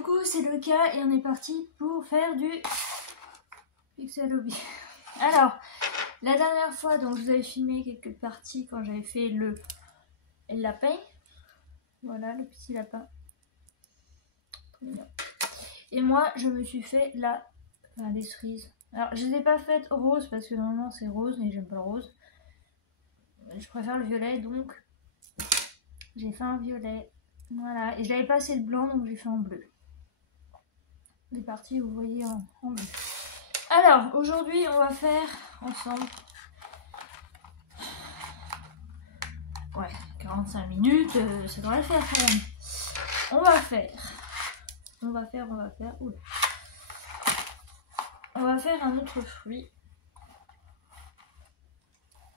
Coucou, c'est Lucas et on est parti pour faire du Pixel Hobby. Alors, la dernière fois, donc je vous avais filmé quelques parties quand j'avais fait le lapin. Voilà, le petit lapin. Et moi, je me suis fait les cerises. Alors, je ne les ai pas faites rose parce que normalement c'est rose et j'aime pas le rose. Je préfère le violet, donc j'ai fait un violet. Voilà, et j'avais pas assez de blanc, donc j'ai fait en bleu. Les parties, vous voyez, en bleu. Alors, aujourd'hui, on va faire ensemble. Ouais, 45 minutes, ça devrait le faire quand même. On va faire. Oula. On va faire un autre fruit.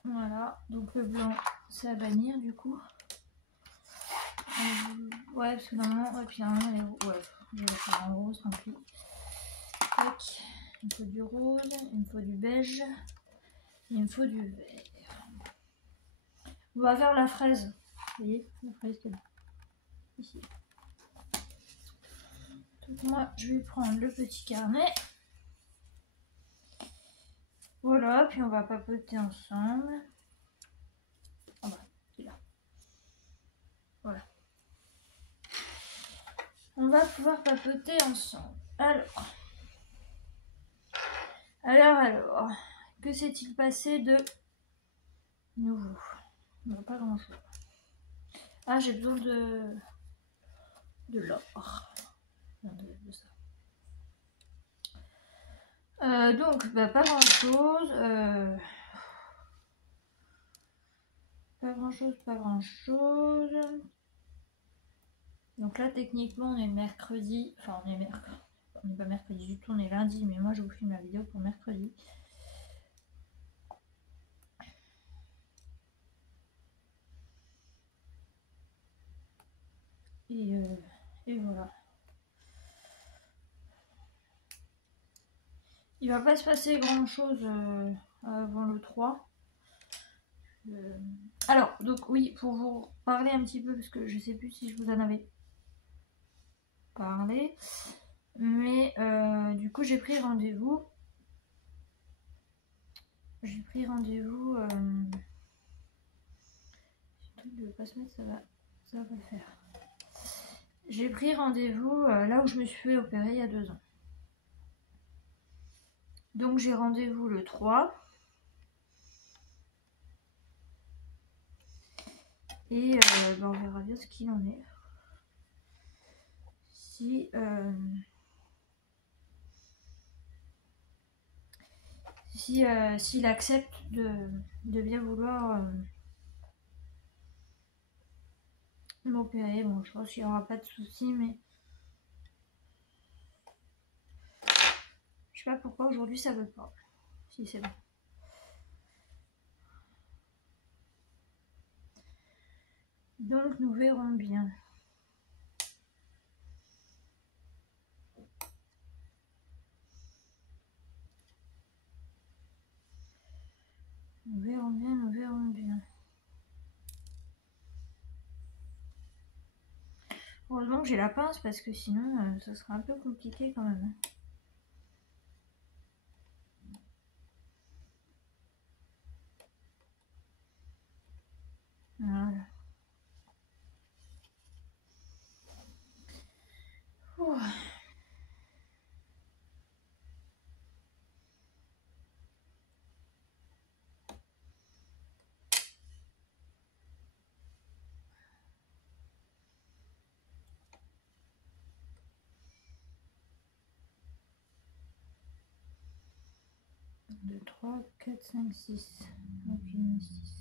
Voilà, donc le blanc, c'est à bannir du coup. Ouais, parce que normalement, ouais, puis normalement, ouais, je vais faire en rose, tant pis. Tac. Il me faut du rose, il me faut du beige, il me faut du vert. On va faire la fraise. Vous voyez, la fraise qui est là. Ici. Donc moi, je vais prendre le petit carnet. Voilà, puis on va papoter ensemble. Ah bah, c'est là. Voilà. On va pouvoir papoter ensemble. Alors, que s'est-il passé de nouveau? Non, pas grand chose. Ah, j'ai besoin de l'or. De ça. Donc, bah, pas grand chose. Pas grand chose. Donc là, techniquement, on est mercredi. Enfin, on n'est pas mercredi du tout, on est lundi. Mais moi, je vous filme la vidéo pour mercredi. Et voilà. Il va pas se passer grand chose avant le 3. Alors, donc oui, pour vous parler un petit peu, parce que je sais plus si je vous en avais parlé, mais du coup j'ai pris rendez-vous. Si le truc ne veut pas se mettre, ça va pas le faire. J'ai pris rendez-vous là où je me suis fait opérer il y a 2 ans. Donc j'ai rendez-vous le 3. Et on verra bien ce qu'il en est. S'il accepte de bien vouloir m'opérer. Bon, je pense qu'il n'y aura pas de souci, mais je sais pas pourquoi aujourd'hui ça veut pas. Si, c'est bon. Donc nous verrons bien. Nous verrons bien. Heureusement que j'ai la pince parce que sinon ça sera un peu compliqué quand même. Voilà. Ouh. Deux, 3, 4, 5, 6. Donc il y en a 6.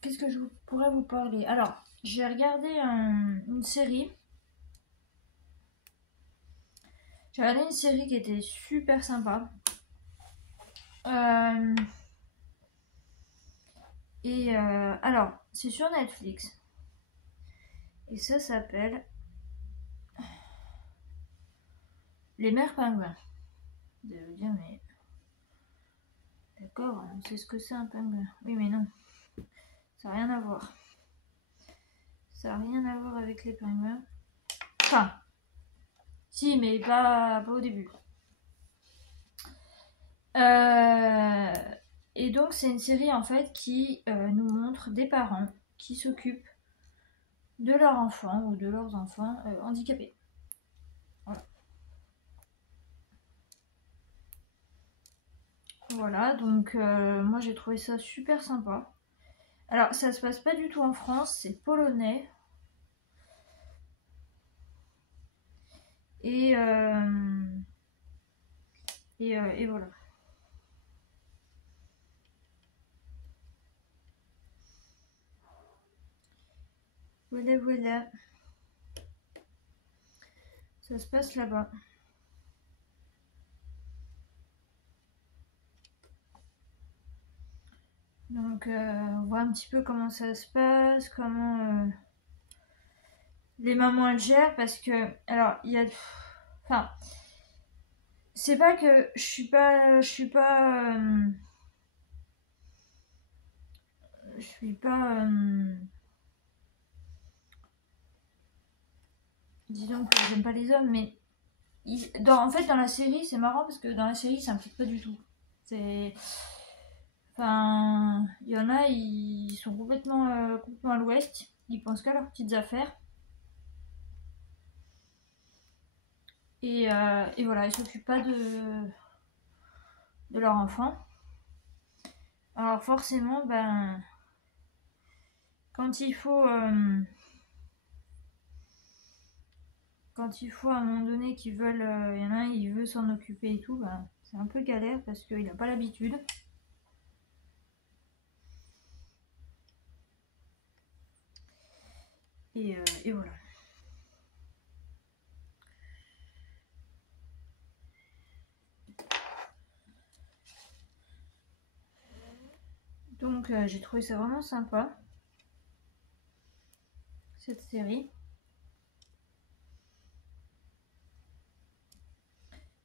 Qu'est-ce que je pourrais vous parler? Alors, j'ai regardé une série. J'ai regardé une série qui était super sympa. Alors, c'est sur Netflix. Et ça s'appelle les mères pingouins. Vous allez vous dire, mais d'accord, on sait ce que c'est un pingouin. Oui, mais non, ça n'a rien à voir. Ça n'a rien à voir avec les pingouins. Enfin, si, mais pas au début. Et donc, c'est une série en fait qui nous montre des parents qui s'occupent de leurs enfants ou de leurs enfants handicapés. Voilà. Voilà, donc moi j'ai trouvé ça super sympa. Alors, ça se passe pas du tout en France, c'est polonais. Et voilà. Voilà, voilà. Ça se passe là-bas. Donc, on voit un petit peu comment ça se passe, comment les mamans elles gèrent, parce que, alors, il y a, enfin, c'est pas que je suis pas, disons que j'aime pas les hommes, mais en fait, dans la série, c'est marrant parce que dans la série, ça implique pas du tout. C'est. Enfin, il y en a, ils sont complètement à l'ouest, ils pensent qu'à leurs petites affaires. Et voilà, ils s'occupent pas de leur enfant. Alors forcément, ben, quand il faut à un moment donné qu'ils veulent, il y en a un, il veut s'en occuper et tout, ben, c'est un peu galère parce qu'il n'a pas l'habitude. Et voilà. Donc j'ai trouvé ça vraiment sympa, cette série.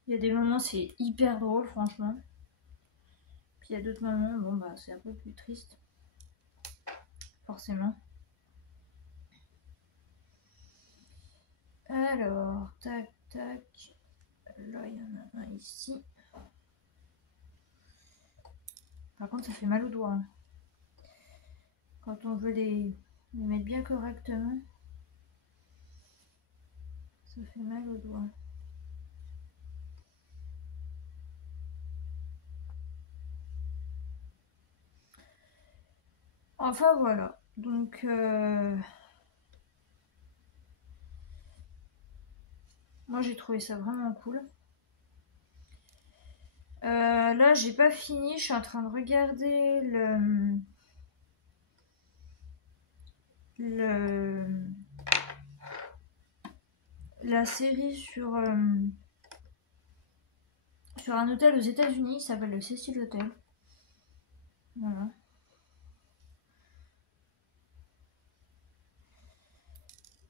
Il y a des moments c'est hyper drôle franchement. Puis il y a d'autres moments, bon bah c'est un peu plus triste. Forcément. Alors, tac, tac. Là, il y en a un ici. Par contre, ça fait mal aux doigts. Hein. Quand on veut les mettre bien correctement, ça fait mal aux doigts. Enfin, voilà. Donc, moi, j'ai trouvé ça vraiment cool. Là, j'ai pas fini. Je suis en train de regarder la série sur un hôtel aux États-Unis. Il s'appelle le Cecil Hotel. Voilà.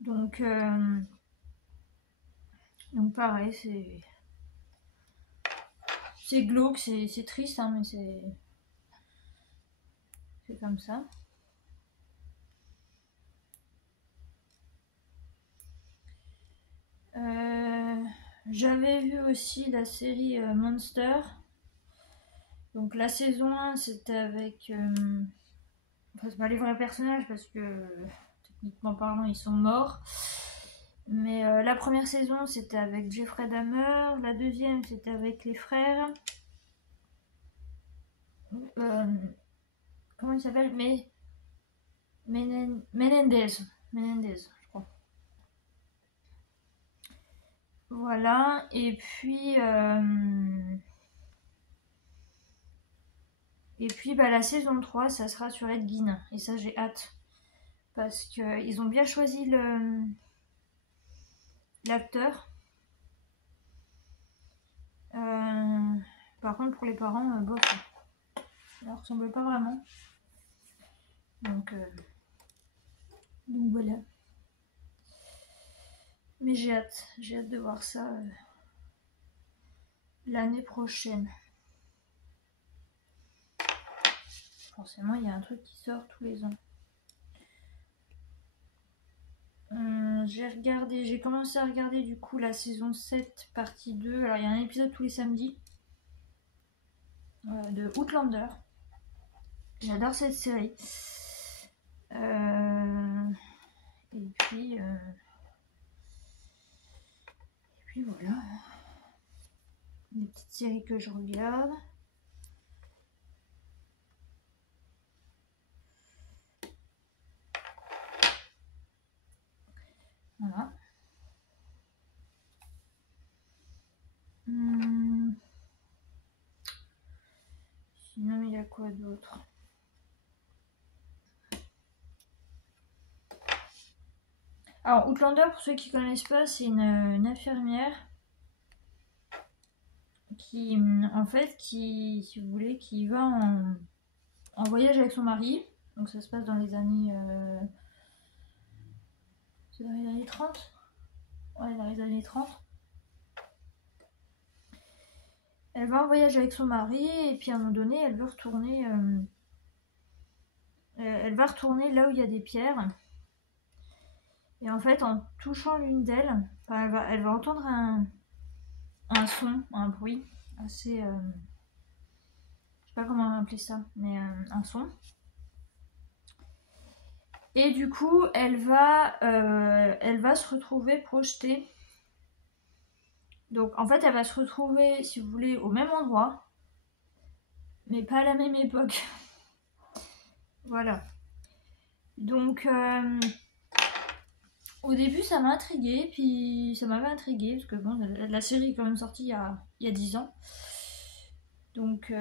Donc pareil, c'est glauque, c'est triste, hein, mais c'est comme ça. J'avais vu aussi la série Monster. Donc la saison 1 c'était avec... enfin c'est pas les vrais personnages parce que techniquement parlant ils sont morts. Mais la première saison c'était avec Jeffrey Dahmer. La deuxième c'était avec les frères. Comment il s'appelle Menendez. Je crois. Voilà. Et puis... bah, la saison 3, ça sera sur Ed Gein. Et ça, j'ai hâte. Parce qu'ils ont bien choisi l'acteur. Par contre, pour les parents, bof. Ça ne ressemble pas vraiment. Donc voilà. Mais j'ai hâte. J'ai hâte de voir ça. l'année prochaine. Forcément, il y a un truc qui sort tous les ans. J'ai commencé à regarder du coup la saison 7 partie 2. Alors il y a un épisode tous les samedis de Outlander. J'adore cette série. Et puis voilà. Des petites séries que je regarde. Voilà. Sinon, il y a quoi d'autre? Alors, Outlander, pour ceux qui ne connaissent pas, c'est une infirmière qui, en fait, si vous voulez, qui va en voyage avec son mari. Donc, ça se passe dans les années... c'est dans les années 30? Ouais, dans les années 30. Elle va en voyage avec son mari et puis à un moment donné, elle va retourner là où il y a des pierres. Et en fait, en touchant l'une d'elles, elle va entendre un son, un bruit assez... je sais pas comment appeler ça, mais un son. Et du coup, elle va se retrouver projetée. Donc en fait, elle va se retrouver, si vous voulez, au même endroit, mais pas à la même époque. Voilà. Donc au début, ça m'a intriguée, puis ça m'avait intriguée, parce que bon, la série est quand même sortie il y a 10 ans. Donc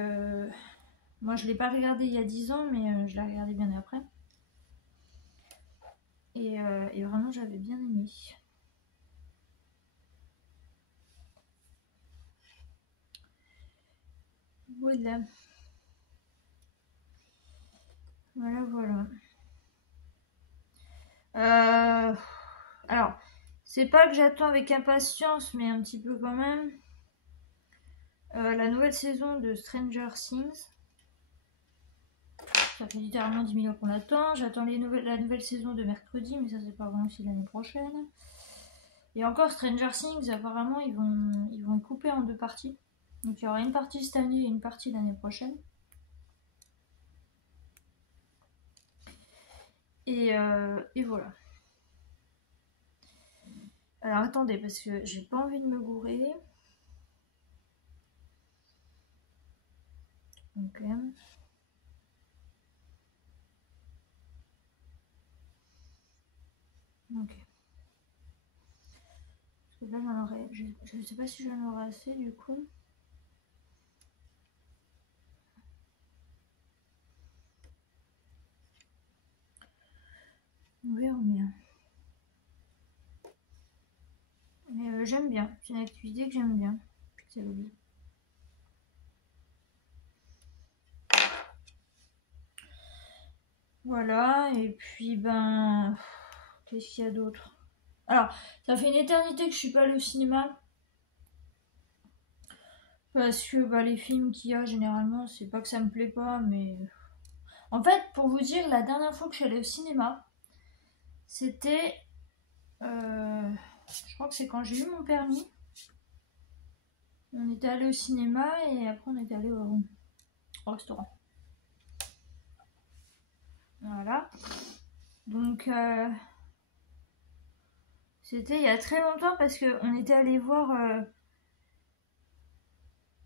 moi, je l'ai pas regardée il y a 10 ans, mais je l'ai regardée bien après. Et vraiment, j'avais bien aimé. Voilà. Voilà. Alors, c'est pas que j'attends avec impatience, mais un petit peu quand même. La nouvelle saison de Stranger Things. Ça fait littéralement 10 000 ans qu'on l'attend. J'attends la nouvelle saison de mercredi, mais ça c'est pas vraiment aussi l'année prochaine. Et encore Stranger Things, apparemment ils vont couper en 2 parties. Donc il y aura une partie cette année et une partie l'année prochaine. Et voilà. Alors attendez, parce que j'ai pas envie de me gourer. Ok. Ok. Parce que là j'en aurais... Je sais pas si j'en aurai assez du coup. On verra bien. Mais j'aime bien. C'est une activité que j'aime bien. C'est l'hobby. Voilà, et puis ben... Qu'est-ce qu'il y a d'autre? Alors, ça fait une éternité que je suis pas allée au cinéma. Parce que bah, les films qu'il y a généralement, c'est pas que ça me plaît pas, mais... En fait, pour vous dire, la dernière fois que je suis allée au cinéma, c'était... je crois que c'est quand j'ai eu mon permis. On était allé au cinéma et après on était allé au restaurant. Voilà. Donc c'était il y a très longtemps parce qu'on était allé voir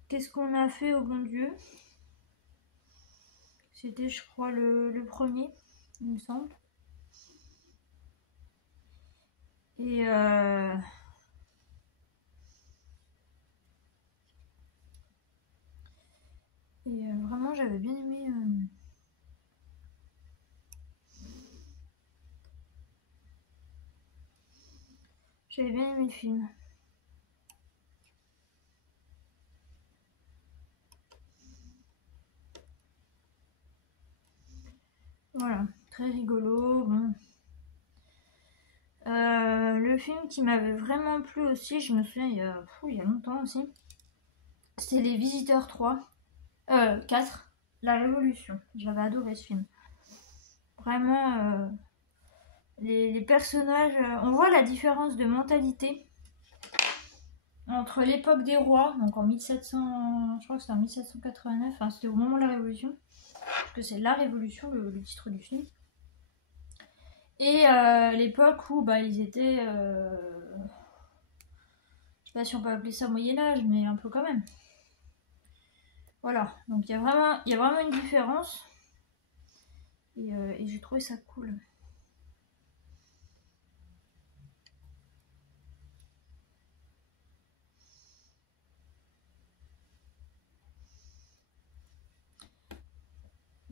qu'est-ce qu'on a fait au bon Dieu. C'était je crois le premier, il me semble. Et vraiment j'avais bien aimé le film. Voilà, très rigolo. Bon. Le film qui m'avait vraiment plu aussi, je me souviens il y a longtemps aussi, c'est Les Visiteurs 3. 4. La Révolution. J'avais adoré ce film. Vraiment, les personnages... on voit la différence de mentalité entre l'époque des rois, donc en 1700... Je crois que c'était en 1789, enfin c'était au moment de la Révolution. Parce que c'est La Révolution, le titre du film. Et l'époque où ils étaient... je sais pas si on peut appeler ça Moyen-Âge, mais un peu quand même. Voilà, donc il y a vraiment une différence. Et j'ai trouvé ça cool.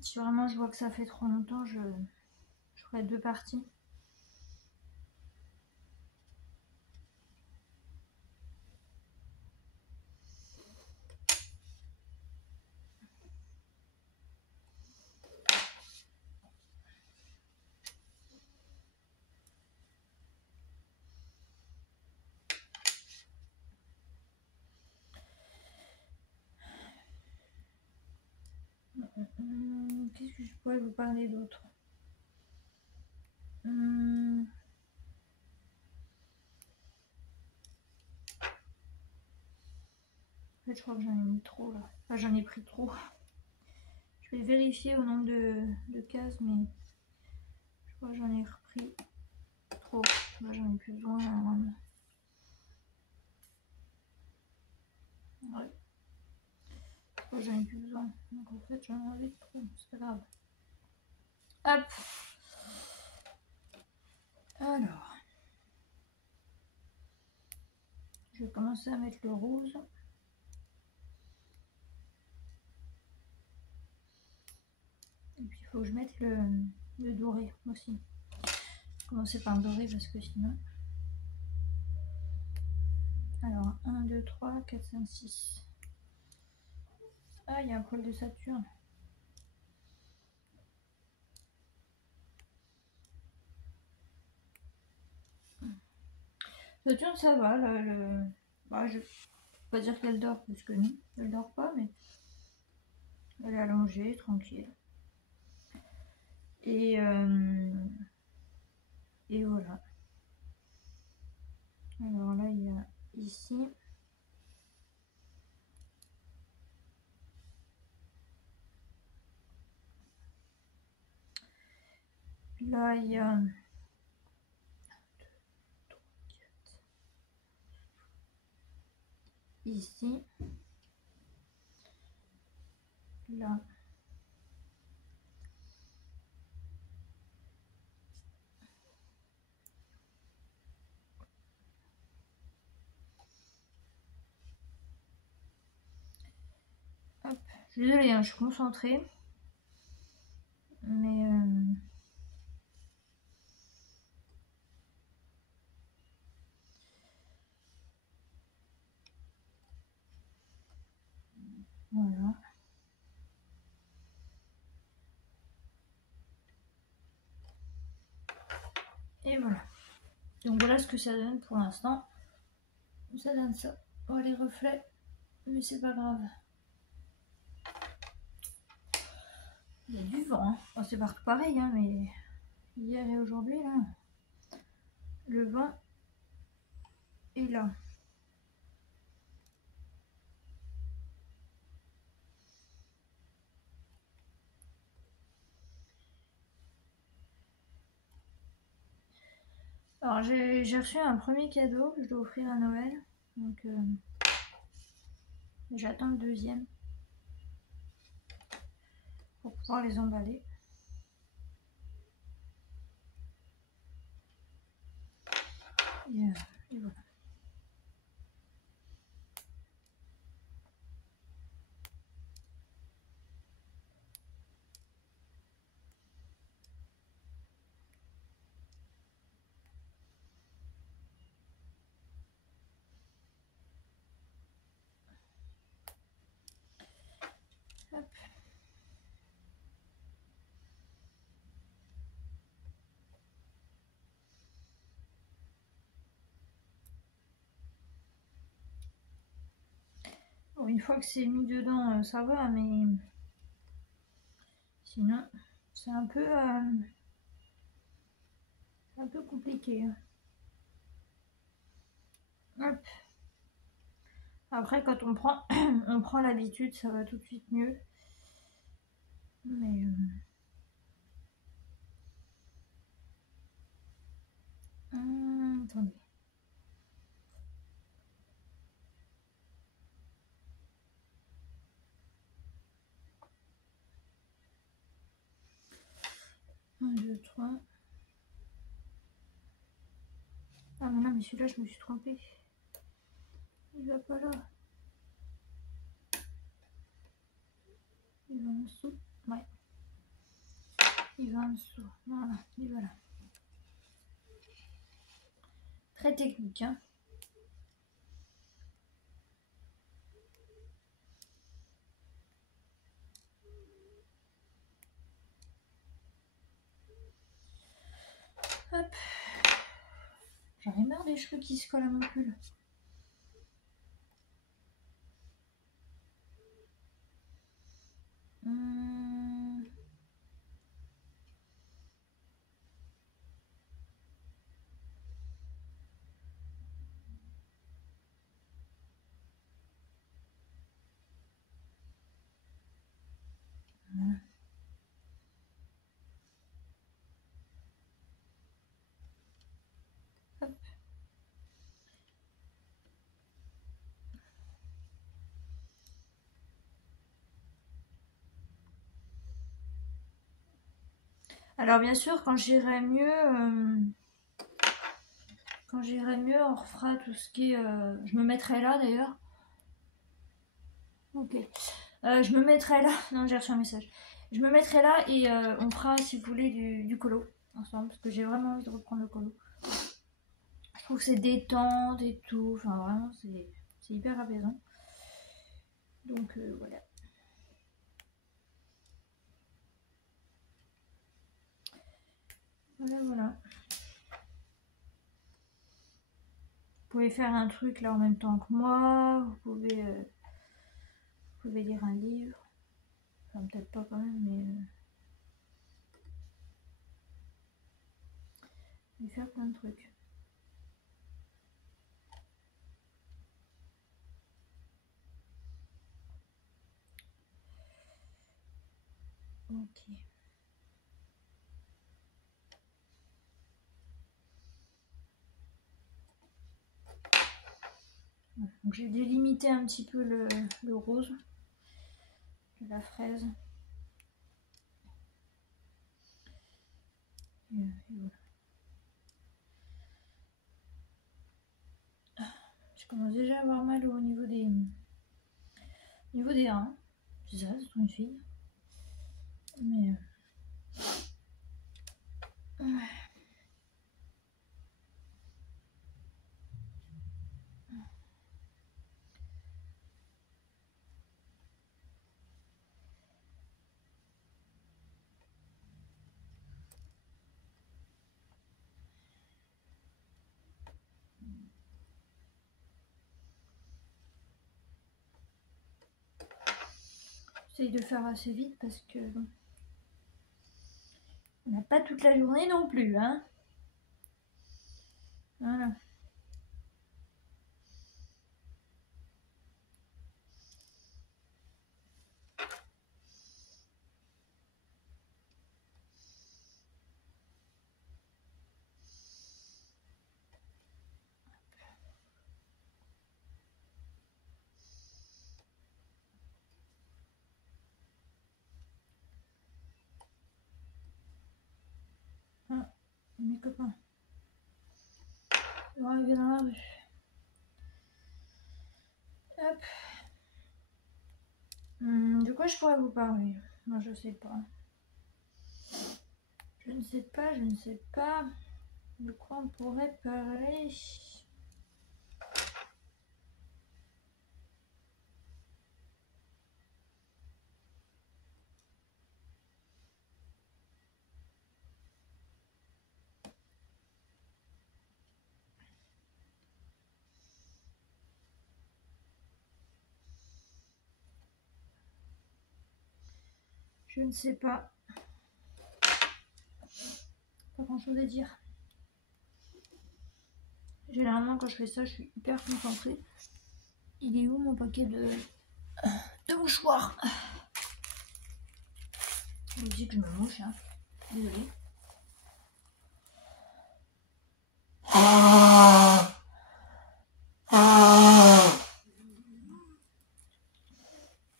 Si vraiment je vois que ça fait trop longtemps, je ferai 2 parties. Qu'est-ce que je pourrais vous parler d'autre? En fait, je crois que j'en ai mis trop là. Enfin, j'en ai pris trop. Je vais vérifier au nombre de cases, mais je crois que j'en ai repris trop. Là, j'en ai plus besoin normalement. Ouais. Je crois que j'en ai plus besoin. Donc en fait, j'en ai enlevé trop. C'est pas grave. Hop. Alors. Je vais commencer à mettre le rose. Et puis il faut que je mette le doré aussi. Je vais commencer par le doré parce que sinon... Alors 1, 2, 3, 4, 5, 6. Ah, il y a un poil de Saturne. Saturne, ça va. Là, je vais pas dire qu'elle dort parce que non, elle dort pas, mais elle est allongée, tranquille. Et voilà. Alors là, il y a ici. Là, il y a... 1, 2, 3, 4. Ici. Là. Hop. Je suis désolée, hein, je suis concentrée. Mais... Voilà. Et voilà. Donc voilà ce que ça donne pour l'instant. Ça donne ça. Oh, les reflets. Mais c'est pas grave. Il y a du vent. Hein. Oh, c'est partout pareil, hein, mais hier et aujourd'hui, là, le vent est là. Alors j'ai reçu un premier cadeau que je dois offrir à Noël. Donc j'attends le deuxième pour pouvoir les emballer. Et voilà. Hop. une fois que c'est mis dedans, ça va, mais sinon, c'est un peu compliqué. Hop. Après, quand on prend, on prend l'habitude, ça va tout de suite mieux. Mais attendez. Un, deux, trois. Ah mais non, mais celui-là, je me suis trompée. Il va pas là. Il va en dessous. Ouais. Il va en dessous. Voilà, il va là. Très technique, hein. Hop. J'en ai marre des cheveux qui se collent à mon pull. Voilà. Hop. Alors bien sûr, quand j'irai mieux, on refera tout ce qui est... je me mettrai là d'ailleurs. Ok. Je me mettrai là. Non, j'ai reçu un message. Je me mettrai là et on fera, si vous voulez, du colo ensemble. Parce que j'ai vraiment envie de reprendre le colo. Je trouve que c'est détente et tout. Enfin, vraiment, c'est hyper apaisant. Donc, voilà. Voilà. Vous pouvez faire un truc là en même temps que moi. Vous pouvez lire un livre. Enfin, peut-être pas quand même, mais... vous pouvez faire plein de trucs. Ok. Donc j'ai délimité un petit peu le rose de la fraise. Et voilà. Je commence déjà à avoir mal au niveau des reins. C'est ça, c'est une fille. Mais j'essaye de faire assez vite parce que on n'a pas toute la journée non plus, hein. Voilà. Ah, mes copains. Ils vont arriver dans la rue. Hop. De quoi je pourrais vous parler? Moi, je sais pas. Je ne sais pas. De quoi on pourrait parler? Je ne sais pas. Pas grand chose à dire. Généralement quand je fais ça, je suis hyper concentrée. Il est où mon paquet de mouchoirs? Je vous dis que je me mouche, hein. Désolée.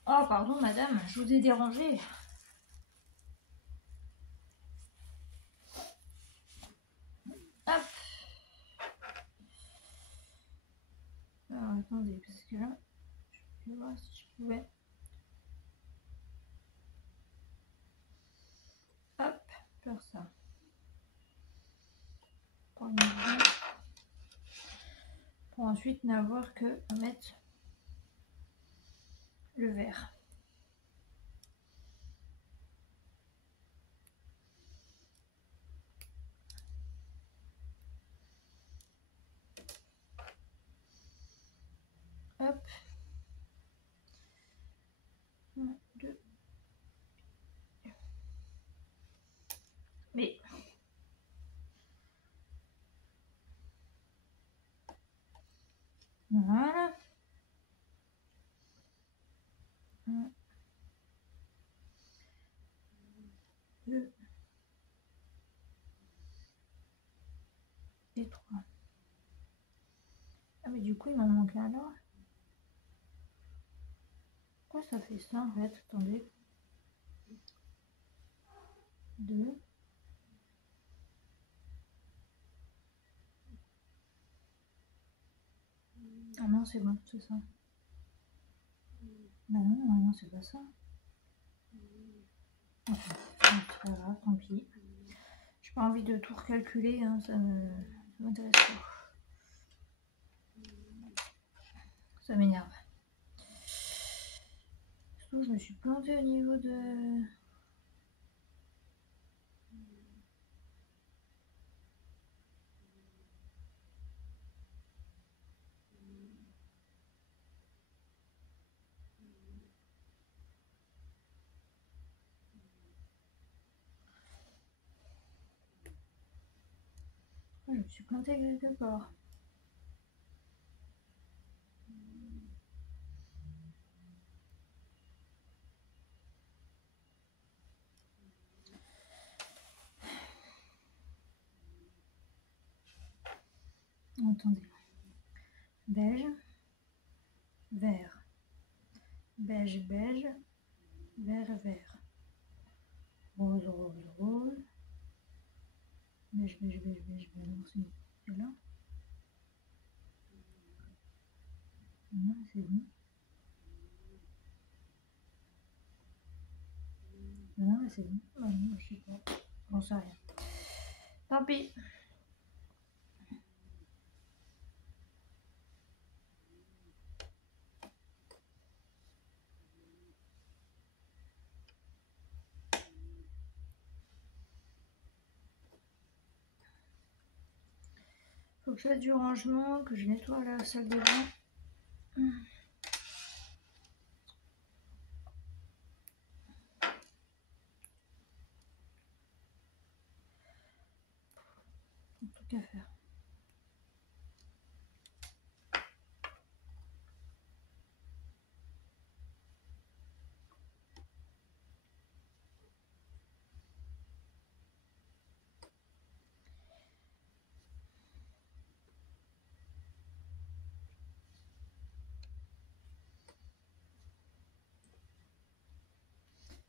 Oh pardon madame, je vous ai dérangé. Hop. Alors attendez, parce que là, je vais voir si je pouvais. Hop, faire ça. Prendre une main. Pour ensuite n'avoir que à mettre le verre. Hop. 1, 2. Mais voilà. 1, 2 et 3. Ah mais du coup il m'en manque un là. Pourquoi ça fait ça en fait? Attendez. 2. Ah non c'est bon, c'est ça. Bah non, non c'est pas ça. Enfin, c'est pas grave, tant pis. J'ai pas envie de tout recalculer, hein, ça m'intéresse pas. Ça m'énerve. Surtout je me suis plantée au niveau de... Je me suis plantée quelque part. Attendez. Beige, vert, beige, beige, vert, vert, rose, rose, rose, beige, beige, beige, beige, beige, non, c'est là. Non, c'est bon. Non, c'est bon. Non, je sais pas. J'en sais rien. Tant pis. Faut que je fasse du rangement, que je nettoie la salle de bain. Un truc à faire.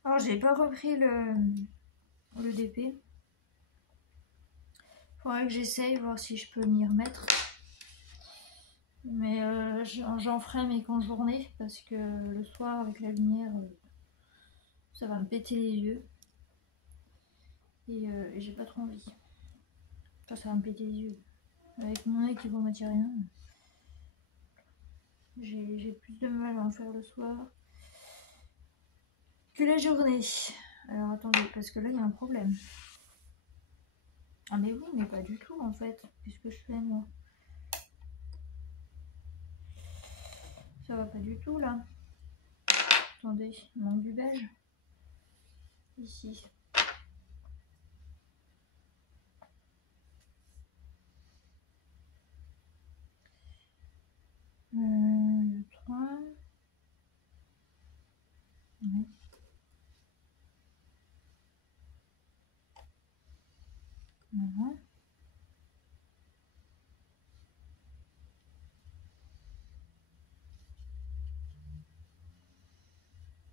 Alors j'ai pas repris le DP. Faudrait que j'essaye, voir si je peux m'y remettre. Mais j'en ferai mais qu'en journée, parce que le soir avec la lumière, ça va me péter les yeux. Et j'ai pas trop envie. Enfin, ça va me péter les yeux. Avec mon œil qui voit moitié rien. J'ai plus de mal à en faire le soir que la journée. Alors attendez, parce que là il y a un problème. Ah mais oui, mais pas du tout en fait. Qu'est-ce que je fais moi? Ça va pas du tout là. Attendez, il manque du beige. ici. Le 3. Oui. Voilà.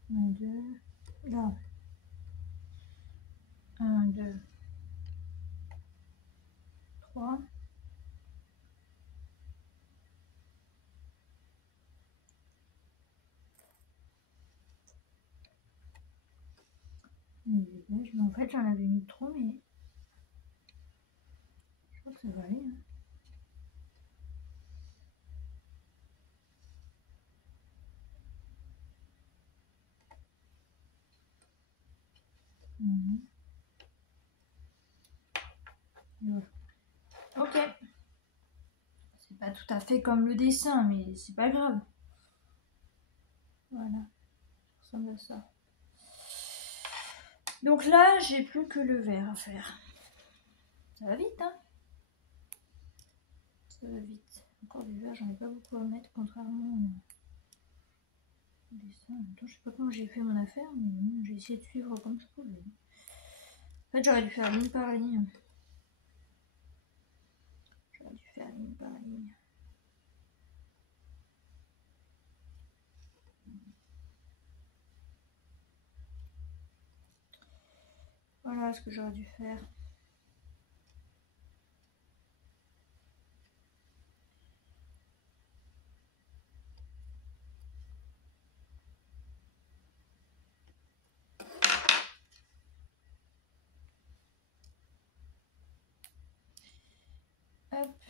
Un, deux, là. 1, 2, 3. Mais en fait, j'en avais mis trop, mais je crois que ça va aller. Hein. Voilà. Ok. C'est pas tout à fait comme le dessin, mais c'est pas grave. Voilà. Ça ressemble à ça. Donc là, j'ai plus que le vert à faire. Ça va vite, hein? Ça va vite. Encore du vert, j'en ai pas beaucoup à mettre, contrairement au dessin. En même temps, je sais pas comment j'ai fait mon affaire, mais bon, j'ai essayé de suivre comme je pouvais. En fait, j'aurais dû faire ligne par ligne. J'aurais dû faire ligne par ligne. Voilà ce que j'aurais dû faire. Hop.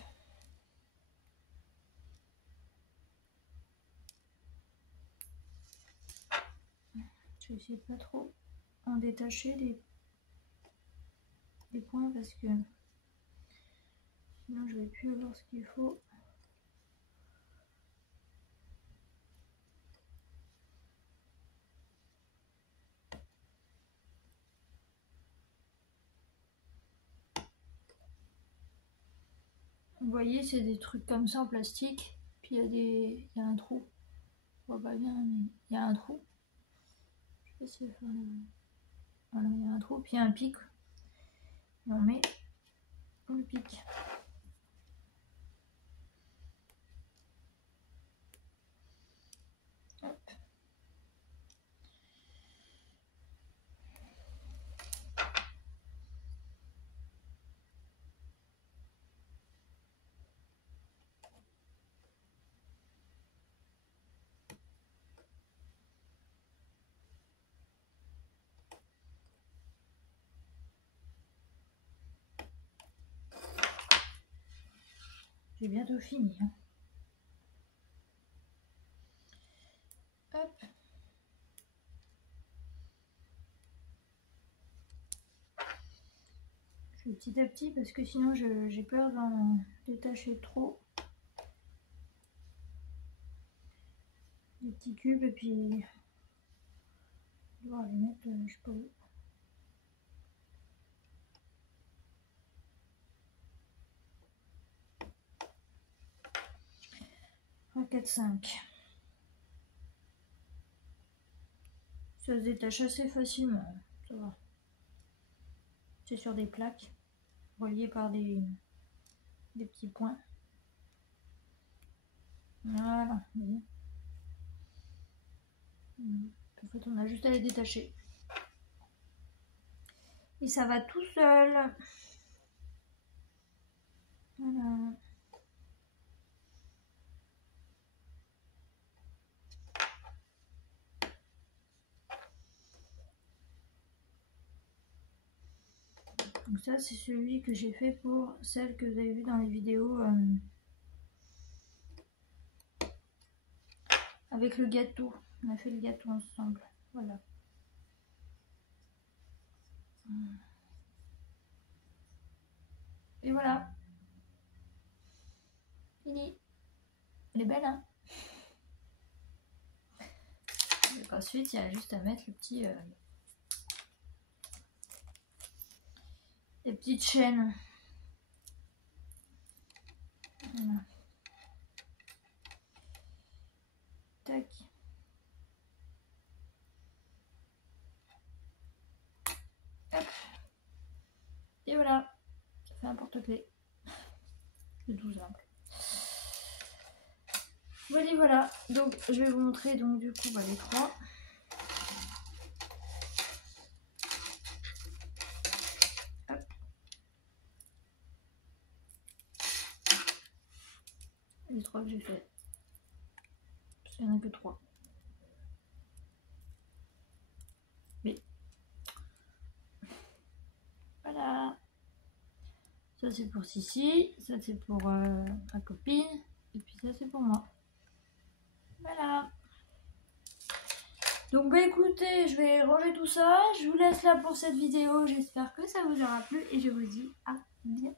Je vais essayer de pas trop en détacher les points parce que sinon je vais plus avoir ce qu'il faut. Vous voyez, c'est des trucs comme ça en plastique. Puis il y a un trou. On voit pas bien, mais il y a un trou. Je vais essayer de faire le... Voilà, il y a un trou, puis il y a un pic. Et on met le pic. Hop. J'ai bientôt fini. Hein. Hop. Je fais petit à petit parce que sinon j'ai peur d'en détacher trop. Des petits cubes et puis devoir les mettre, je sais pas où. 3, 4, 5. Ça se détache assez facilement, ça va. C'est sur des plaques reliées par des petits points. Voilà, vous voyez. En fait, on a juste à les détacher. Et ça va tout seul. Voilà. Donc ça, c'est celui que j'ai fait pour celle que vous avez vu dans les vidéos avec le gâteau. On a fait le gâteau ensemble. Voilà. Et voilà. Fini. Elle est belle, hein? Donc ensuite, il y a juste à mettre le petit petites chaînes. Voilà. Tac. Hop. Et voilà, ça fait un porte-clés. C'est tout simple. Voilà, donc je vais vous montrer donc du coup les 3. Hop. Les 3 que j'ai fait. Parce qu'il n'y en a que 3. Mais voilà. Ça c'est pour Sissi, ça c'est pour ma copine, et puis ça c'est pour moi. Voilà. Donc écoutez, je vais ranger tout ça. Je vous laisse là pour cette vidéo. J'espère que ça vous aura plu et je vous dis à bientôt.